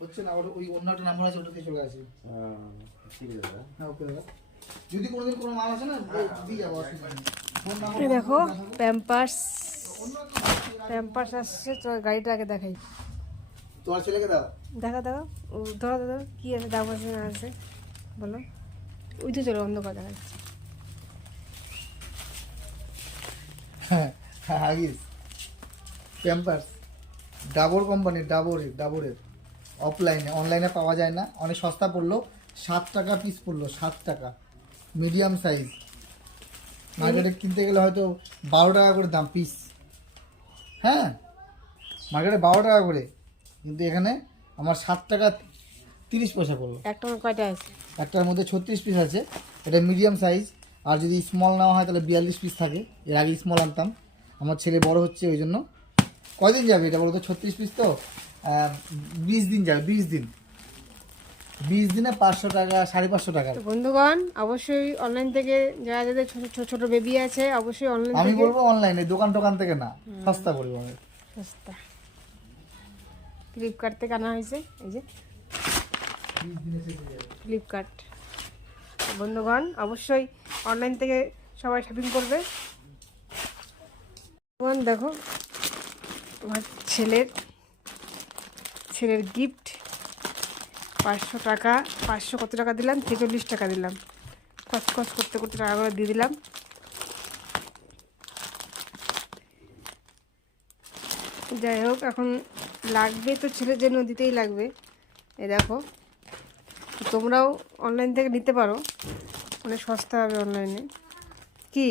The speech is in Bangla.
হচ্ছে না ওই অন্য একটা নাম্বার আছে ওটাতে চলে আসে। ঠিক আছে। দাদা হ্যাঁ ওকে দাদা। যদি কোনোদিন কোনো মাল আসে না দিয়ে যাব নেই ফোন নাম্বার এই দেখো প্যাম্পার্স প্যাম্পার্স আসছে তো গাড়িটা আগে দেখাই। তোমার ছেলেকে দাও। দেখা দেখো। ও ধরো ধরো কী আছে দাম আছে না আছে বলো। ওই তো চলো অন্ধকার দেখা যাচ্ছে। হ্যাঁ হ্যাঁ হাগিস। প্যাম্পার্স ডাবর কোম্পানির ডাবরের ডাবরের। অফলাইনে অনলাইনে পাওয়া যায় না। অনেক সস্তা পড়ল সাত টাকা পিস পড়ল সাত টাকা। মিডিয়াম সাইজ মার্কেটে কিনতে গেলে হয়তো বারো টাকা করে দাম পিস হ্যাঁ? মার্কেটে বারো টাকা করে। কিন্তু এখানে আমার সাত টাকা তিরিশ পয়সা পড়ল। একটা কয়টা আছে? একটার মধ্যে ছত্রিশ পিস আছে। এটা মিডিয়াম সাইজ আর যদি স্মল নেওয়া হয় তাহলে বিয়াল্লিশ পিস থাকে। এর আগে স্মল আনতাম। আমার ছেলে বড় হচ্ছে ওই জন্য কয়দিন যাবে এটা বলতো ছত্রিশ পিস তো? বিশ দিন যাবে বিশ দিন। বিশ দিনে পাঁচশো টাকা সাড়ে পাঁচশো টাকা। বন্ধুগণ অবশ্যই অনলাইন থেকে যারা যাদের ছোট ছোট ছোট বেবি আছে অবশ্যই অনলাইন আমি বলব অনলাইনে দোকান টোকান থেকে না সস্তা পড়বে আমি সস্তা। ফ্লিপকার্ট থেকে আনা হয়েছে এই যে। ফ্লিপকার্ট বন্ধুগণ অবশ্যই অনলাইন থেকে সবাই শপিং করবে। দেখো আমার ছেলের ছেলের গিফট পাঁচশো টাকা, পাঁচশো কত টাকা দিলাম? ছেচল্লিশ টাকা দিলাম। কচ করতে করতে টাকাগুলো দিয়ে দিলাম। যাই হোক, এখন লাগবে তো ছেলের জন্য দিতেই লাগবে। এ দেখো, তোমরাও অনলাইন থেকে নিতে পারো। অনেক সস্তা হবে অনলাইনে কি?